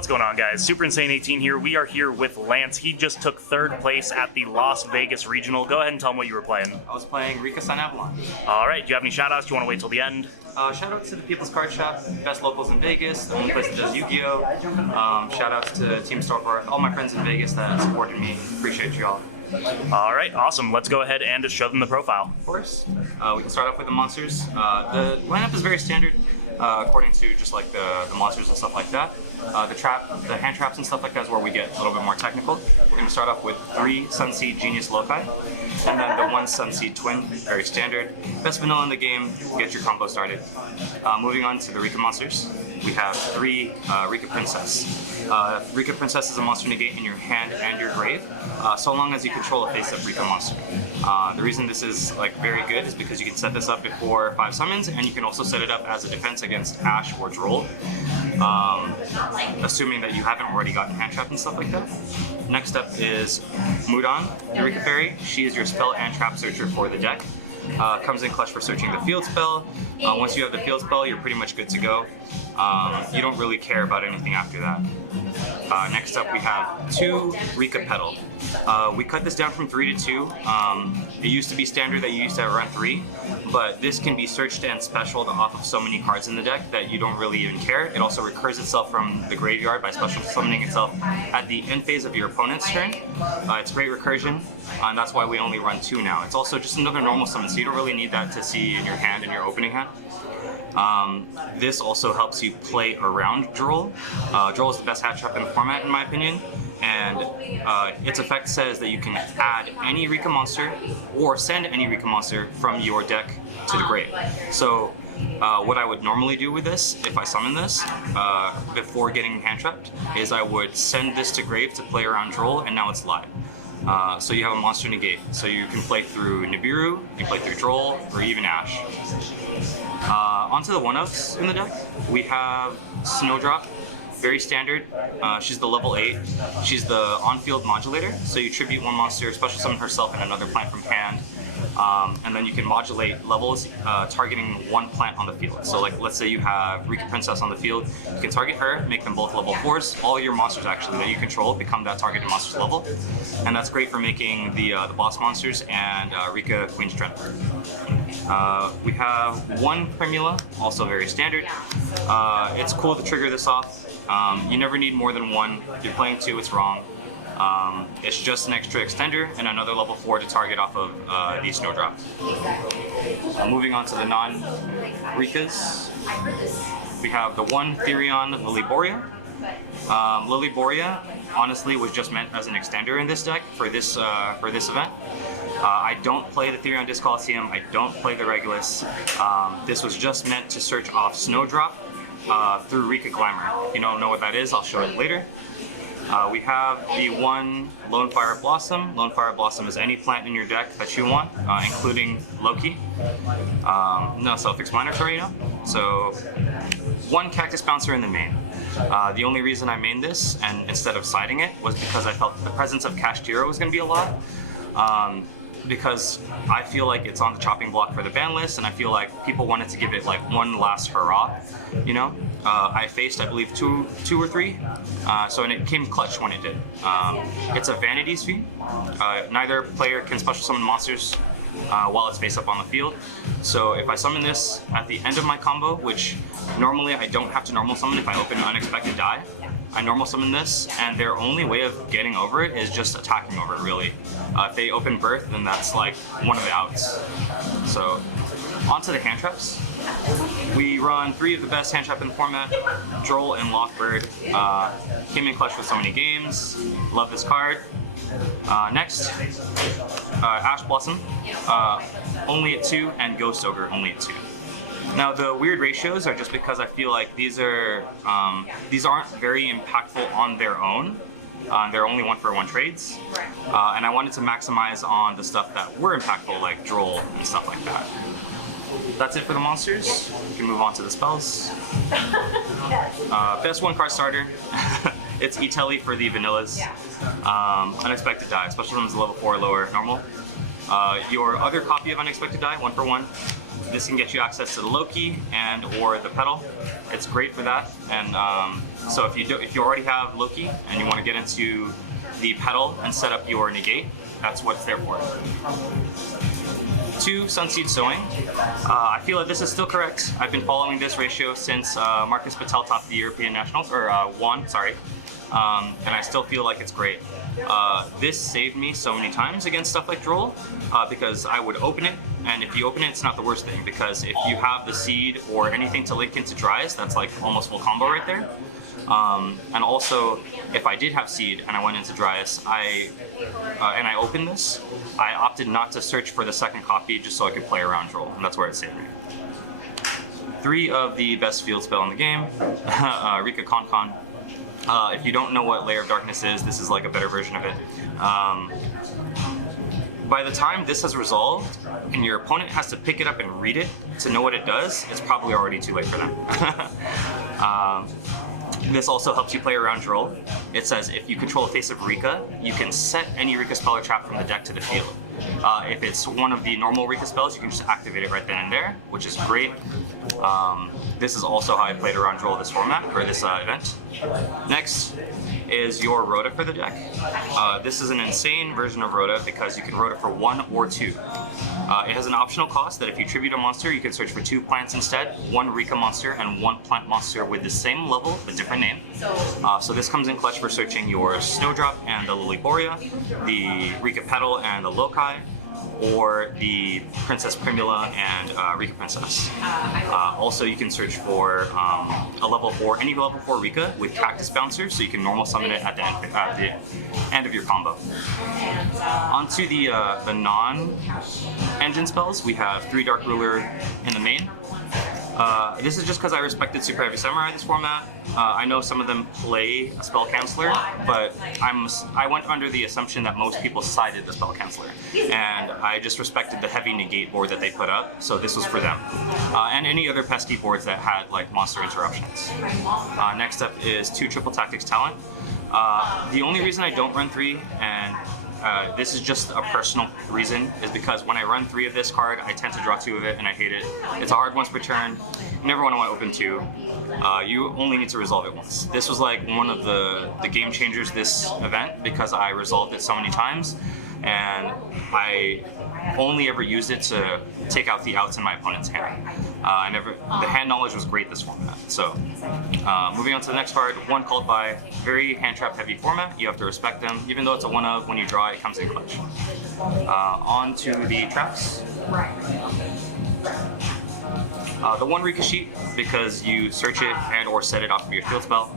What's going on, guys? Super Insane 18 here. We are here with Lance. He just took third place at the Las Vegas Regional. Go ahead and tell him what you were playing. I was playing Rikka Sunavalon. All right. Do you have any shout-outs? Do you want to wait till the end? Shout out to the People's Card Shop, best locals in Vegas, the only place that does Yu-Gi-Oh! Shout outs to Team Starbarth, all my friends in Vegas that supported me. Appreciate you all. All right. Awesome. Let's go ahead and just show them the profile. Of course. We can start off with the monsters. The lineup is very standard. According to just like the monsters and stuff like that. The hand traps and stuff like that is where we get a little bit more technical. We're going to start off with 3 Sunseed Genius Loci, and then the 1 Sunseed Twin, very standard. Best vanilla in the game, get your combo started. Moving on to the Rikka monsters, we have 3 Rikka Princess. Rikka Princess is a monster negate in your hand and your grave, so long as you control a face-up Rikka monster. The reason this is like very good is because you can set this up before 5 summons, and you can also set it up as a defense against Ash or Droll, assuming that you haven't already gotten hand trap and stuff like that. Next up is Mudan, the Rikka Fairy. She is your spell and trap searcher for the deck. Comes in clutch for searching the field spell. Once you have the field spell, you're pretty much good to go. You don't really care about anything after that. Next up, we have 2 Rikka Petal. We cut this down from 3 to 2. It used to be standard that you used to run 3, but this can be searched and specialed off of so many cards in the deck that you don't really even care. It also recurs itself from the graveyard by special summoning itself at the end phase of your opponent's turn. It's great recursion, and that's why we only run 2 now. It's also just another normal summon, so you don't really need that to see in your hand in your opening hand. This also helps you play around Droll. Droll is the best hand trap in the format, in my opinion, and its effect says that you can add any Rikka monster or send any Rikka monster from your deck to the grave. So what I would normally do with this, if I summon this before getting hand trapped, is I would send this to grave to play around Droll, and now it's live. So you have a monster negate, so you can play through Nibiru, you can play through Droll, or even Ash. Onto the 1-ups in the deck, we have Snowdrop, very standard. She's the level 8. She's the on-field modulator, so you tribute 1 monster, special summon herself and another plant from hand, and then you can modulate levels targeting 1 plant on the field. So like, let's say you have Rikka Princess on the field, you can target her, make them both level 4s. All your monsters actually that you control become that targeted monster's level, and that's great for making the boss monsters and Rikka Queen Strength. We have 1 Primula, also very standard. It's cool to trigger this off. You never need more than 1. If you're playing 2, it's wrong. It's just an extra extender and another level 4 to target off of these Snowdrops. Moving on to the non-Rikkas, we have the 1 Therion Lilyboria. Lilyboria honestly was just meant as an extender in this deck for this event. I don't play the Therion Disc Coliseum, I don't play the Regulus. This was just meant to search off Snowdrop through Rikka Glamour. If you don't know what that is, I'll show it later. We have the 1 Lone Fire Blossom. Lone Fire Blossom is any plant in your deck that you want, including Loki. No self-explanatory, you know? So 1 Cactus Bouncer in the main. The only reason I mained this, and instead of siding it, was because I felt the presence of Kashtira was going to be a lot. Because I feel like it's on the chopping block for the ban list, and I feel like people wanted to give it like 1 last hurrah, you know? I faced, I believe, 2 or 3, and it came clutch when it did. It's a Vanity's Fiend. Neither player can special summon monsters while it's face up on the field. So if I summon this at the end of my combo, which normally I don't have to normal summon if I open an unexpected die, I normal summon this, and their only way of getting over it is just attacking over it, really. If they open Birth, then that's like one of the outs. So, onto the hand traps. We run 3 of the best hand trap in the format, Droll and Lockbird. Came in clutch with so many games, love this card. Next, Ash Blossom, only at 2, and Ghost Ogre, only at 2. Now the weird ratios are just because I feel like these aren't very impactful on their own. They're only 1-for-1 trades, and I wanted to maximize on the stuff that were impactful, like Droll and stuff like that. That's it for the monsters. We can move on to the spells. Best 1-card starter. It's Itelli for the vanillas. Unexpected Die, special summons level 4 lower normal. Your other copy of Unexpected Die, 1-for-1. this can get you access to the Loki and or the pedal. It's great for that. And so if you already have Loki and you want to get into the pedal and set up your negate, that's what it's there for. 2, Sunseed Sowing. I feel that this is still correct. I've been following this ratio since Marcus Patel topped the European Nationals, or won, sorry. And I still feel like it's great. This saved me so many times against stuff like Droll, because I would open it, and if you open it, it's not the worst thing, because if you have the seed or anything to link into Dryas, that's like almost full combo right there. And also, if I did have seed and I went into Dryas, and I opened this, I opted not to search for the second copy just so I could play around Droll, and that's where it saved me. 3 of the best field spell in the game, Rikka Sunavalon. If you don't know what Layer of Darkness is, this is like a better version of it. By the time this has resolved and your opponent has to pick it up and read it to know what it does, it's probably already too late for them. This also helps you play around Droll. It says if you control a face of Rikka, you can set any Rikka spell or trap from the deck to the field. If it's one of the normal Rikka spells, you can just activate it right then and there, which is great. This is also how I played around Droll this format, or this event. Next is your Rhoda for the deck. This is an insane version of Rhoda because you can Rhoda for 1 or 2. It has an optional cost that if you tribute a monster, you can search for 2 plants instead, 1 Rikka monster and 1 plant monster with the same level but different name. So this comes in clutch for searching your Snowdrop and the Lilyboria, the Rikka Petal and the Lokai, or the Princess Primula and Rikka Princess. Also, you can search for a level 4, any level 4 Rikka with Cactus Bouncer, so you can normal summon it at the end of your combo. Onto the non-engine spells, we have 3 Dark Ruler in the main. This is just because I respected Super Heavy Samurai this format. I know some of them play a Spell Canceller, but I went under the assumption that most people sided the Spell Canceller, and I just respected the heavy negate board that they put up, so this was for them. And any other pesky boards that had like monster interruptions. Next up is 2 Triple Tactics Talent. The only reason I don't run 3, and this is just a personal reason, is because when I run 3 of this card, I tend to draw 2 of it and I hate it. It's a hard once per turn. You never want to open 2. You only need to resolve it once. This was like one of the game changers this event because I resolved it so many times, and I only ever used it to take out the outs in my opponent's hand. The hand knowledge was great this format. So, moving on to the next card, one called by, very hand trap heavy format. You have to respect them, even though it's a 1-of. When you draw, it comes in clutch. On to the traps. The 1 Rikka sheet, because you search it and or set it off of your field spell.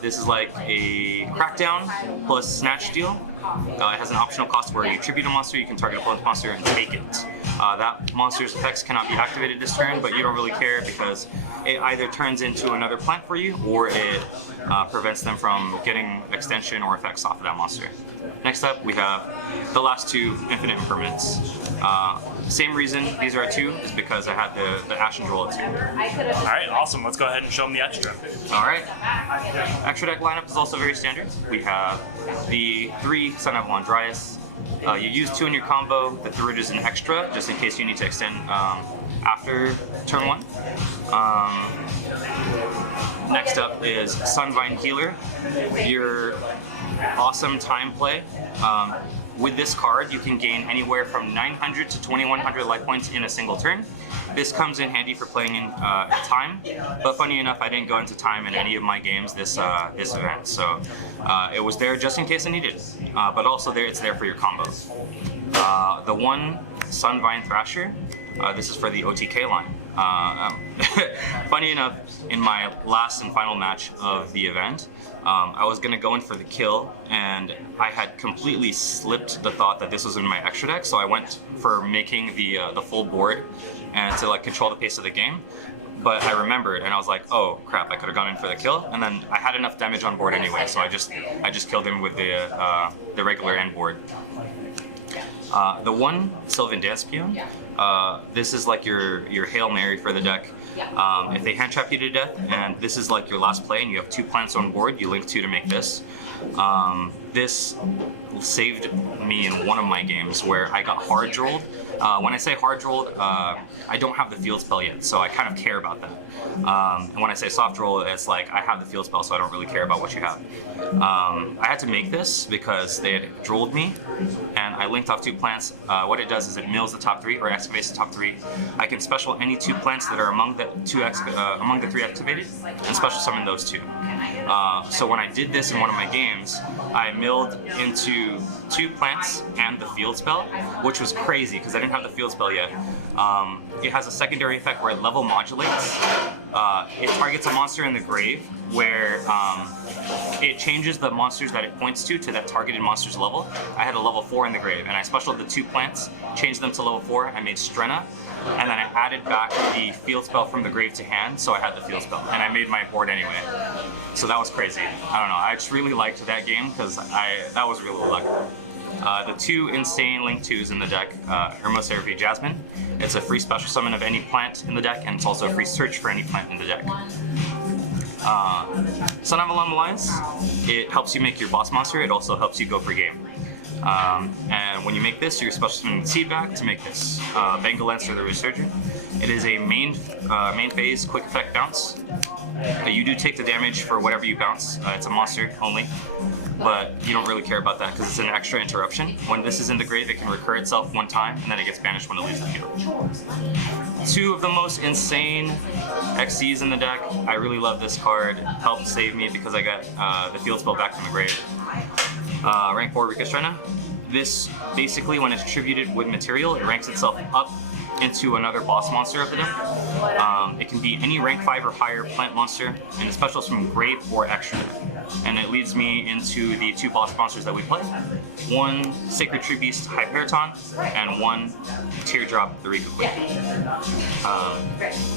This is like a Crackdown plus Snatch Steal. It has an optional cost where you tribute a monster, you can target a opponent's monster and take it. That monster's effects cannot be activated this turn, but you don't really care because it either turns into another plant for you or it prevents them from getting extension or effects off of that monster. Next up, we have the last 2 Infinite Impermanents. Same reason these are at 2 is because I had the Ashen Droll at 2. Alright, awesome. Let's go ahead and show them the extra. Alright. Extra deck lineup is also very standard. We have the 3 Sunavalon Dryas. You use 2 in your combo. The 3rd is an extra, just in case you need to extend after turn 1. Next up is Sunvine Healer, your awesome time play. With this card, you can gain anywhere from 900 to 2100 life points in a single turn. This comes in handy for playing in time, but funny enough, I didn't go into time in any of my games this event, so it was there just in case I needed it. But also it's there for your combos. The 1 Sunvine Thrasher, this is for the OTK line. Funny enough, in my last and final match of the event, I was gonna go in for the kill, and I had completely slipped the thought that this was in my extra deck, so I went for making the full board and to like control the pace of the game. But I remembered, and I was like, oh crap, I could have gone in for the kill, and then I had enough damage on board anyway, so I just killed him with the regular end board. The 1 Sylvan Dance Peon, this is like your Hail Mary for the deck. If they hand trap you to death, and this is like your last play and you have 2 plants on board, you link 2 to make this. this saved me in one of my games where I got hard rolled. When I say hard rolled, I don't have the field spell yet, so I kind of care about that. And when I say soft roll, it's like I have the field spell, so I don't really care about what you have. I had to make this because they had drolled me, and I linked off 2 plants. What it does is it mills the top 3 or excavates the top 3. I can special any 2 plants that are among the 3 activated, and special summon those 2. So when I did this in one of my games, I milled into 2 plants and the field spell, which was crazy because I didn't have the field spell yet. It has a secondary effect where it level modulates. It targets a monster in the grave where it changes the monsters that it points to that targeted monster's level. I had a level 4 in the grave, and I specialed the 2 plants, changed them to level 4, I made Strenna, and then I added back the field spell from the grave to hand, so I had the field spell, and I made my board anyway. So that was crazy. I don't know, I just really liked that game because that was really lucky. The 2 insane Link 2s in the deck, Hermos Ervi Jasmine. It's a free special summon of any plant in the deck, and it's also a free search for any plant in the deck. Sunavalon Alliance, it helps you make your boss monster, it also helps you go for game. And when you make this, you're special summoning Seed back to make this. Bengal Lancer the Resurgent. It is a main phase quick effect bounce. You do take the damage for whatever you bounce, it's a monster only. But you don't really care about that because it's an extra interruption. When this is in the grave, it can recur itself 1 time, and then it gets banished when it leaves the field. 2 of the most insane XCs in the deck. I really love this card. Helped save me because I got the field spell back from the grave. Rank 4 Rikka Sunavalon. This, basically, when it's attributed with material, it ranks itself up into another boss monster of the deck. It can be any rank 5 or higher plant monster, and it specials from grave or extra. And it leads me into the 2 boss monsters that we play. 1 Sacred Tree Beast Habetler, and 1 Teardrop the Rikka Queen.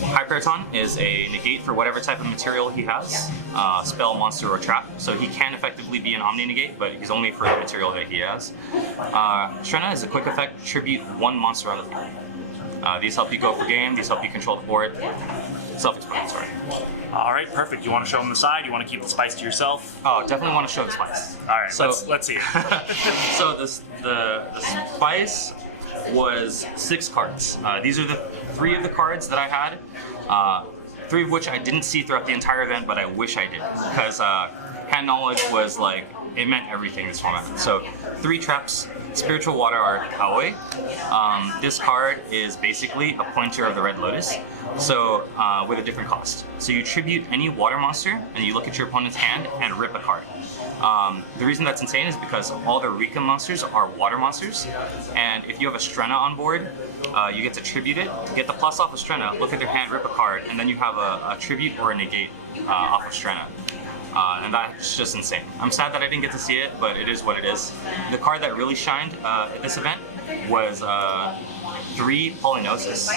Habetler is a negate for whatever type of material he has, spell, monster, or trap. So he can effectively be an Omni Negate, but he's only for the material that he has. Strenna is a quick effect, tribute 1 monster on the field. These help you go for game, these help you control the board. Self-explanatory. All right, perfect. You want to show them the side? You want to keep the spice to yourself? Oh, definitely want to show the spice. All right, so, let's see. So the spice was 6 cards. These are the 3 of the cards that I had. 3 of which I didn't see throughout the entire event, but I wish I did, because hand knowledge was like, it meant everything this format. So 3 traps. Spiritual Water Art Aoi. This card is basically a pointer of the Red Lotus, so with a different cost. So you tribute any water monster, and you look at your opponent's hand and rip a card. The reason that's insane is because all the Rikka monsters are water monsters, and if you have a Strenna on board, you get to tribute it, get the plus off of Strenna, look at their hand, rip a card, and then you have a tribute or a negate off of Strenna. And that's just insane. I'm sad that I didn't get to see it, but it is what it is. The card that really shined at this event was 3 Polynosis.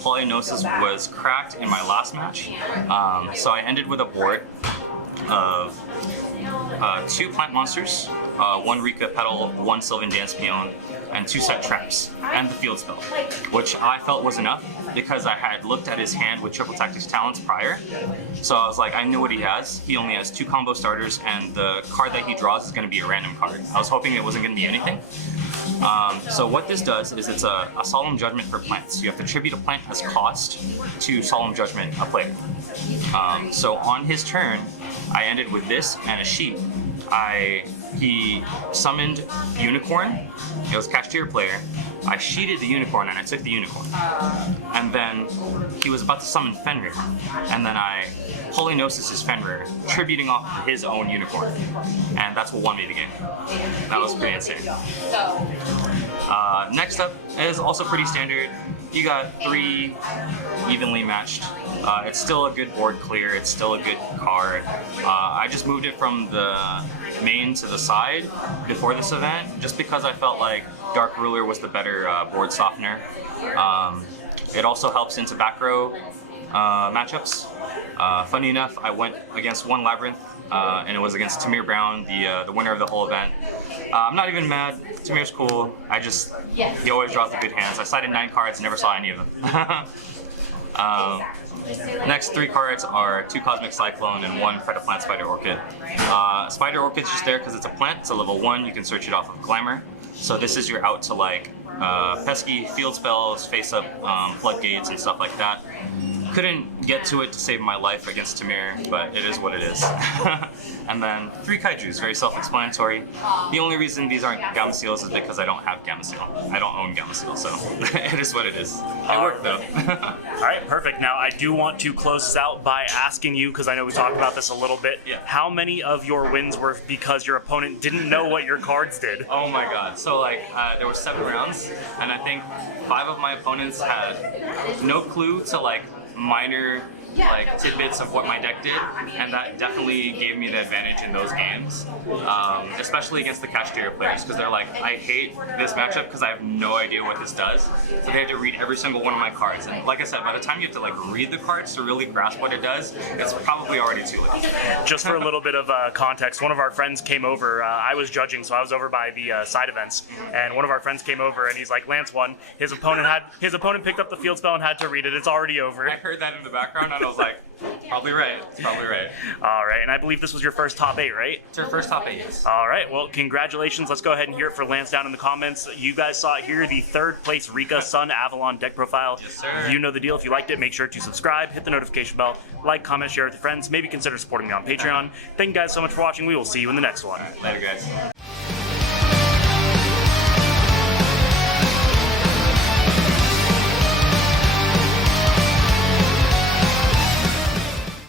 Polynosis was cracked in my last match, so I ended with a board of 2 plant monsters, 1 Rikka Petal, 1 Sylvan Dance Peon, and 2 set traps, and the field spell, which I felt was enough because I had looked at his hand with Triple Tactics Talents prior. So I was like, I know what he has. He only has 2 combo starters, and the card that he draws is going to be a random card. I was hoping it wasn't going to be anything. So what this does is it's a Solemn Judgment for plants. You have to tribute a plant as cost to Solemn Judgment a player. So on his turn, I ended with this and a sheep. He summoned Unicorn. It was cast to your player. I sheeted the Unicorn and I took the Unicorn. And then he was about to summon Fenrir. And then I Polynosis his Fenrir, tributing off his own Unicorn. And that's what won me the game. That was pretty insane. Next up is also pretty standard. You got 3 evenly matched. It's still a good board clear, it's still a good card. I just moved it from the main to the side before this event, just because I felt like Dark Ruler was the better board softener. It also helps into back row matchups. Funny enough, I went against 1 Labyrinth, and it was against Tamir Brown, the winner of the whole event. I'm not even mad. Tamir's cool. He always draws the good hands. I cited 9 cards, never saw any of them. Next 3 cards are 2 Cosmic Cyclone and 1 Predaplant Spider Orchid. Spider Orchid's just there because it's a plant. It's a level 1. You can search it off of Glamour. So this is your out to like pesky field spells, face up floodgates and stuff like that. Couldn't get to it to save my life against Tamir, but it is what it is. And then 3 Kaijus, very self-explanatory. The only reason these aren't Gamma-Seals is because I don't have Gamma-Seal. I don't own Gamma-Seal, so it is what it is. It worked though. All right, perfect. Now I do want to close this out by asking you, because I know we talked about this a little bit, how many of your wins were because your opponent didn't know what your cards did? Oh my god. So like, there were 7 rounds, and I think 5 of my opponents had no clue to like minor like tidbits of what my deck did, and that definitely gave me the advantage in those games, especially against the Kashtira players, because they're like, I hate this matchup because I have no idea what this does, so they had to read every single one of my cards, and like I said, by the time you have to like read the cards to really grasp what it does, it's probably already too late. Just for a little bit of context, one of our friends came over, I was judging, so I was over by the side events, and one of our friends came over and he's like, Lance won, his opponent picked up the field spell and had to read it, it's already over. I heard that in the background and I was like, probably right. It's probably right. All right, and I believe this was your first top 8, right? It's our first top 8, yes. All right, well, congratulations. Let's go ahead and hear it for Lance down in the comments. You guys saw it here, the 3rd place Rikka Sun Avalon deck profile. Yes, sir. You know the deal. If you liked it, make sure to subscribe, hit the notification bell, like, comment, share with your friends. Maybe consider supporting me on Patreon. Thank you guys so much for watching. We will see you in the next one. Later, guys.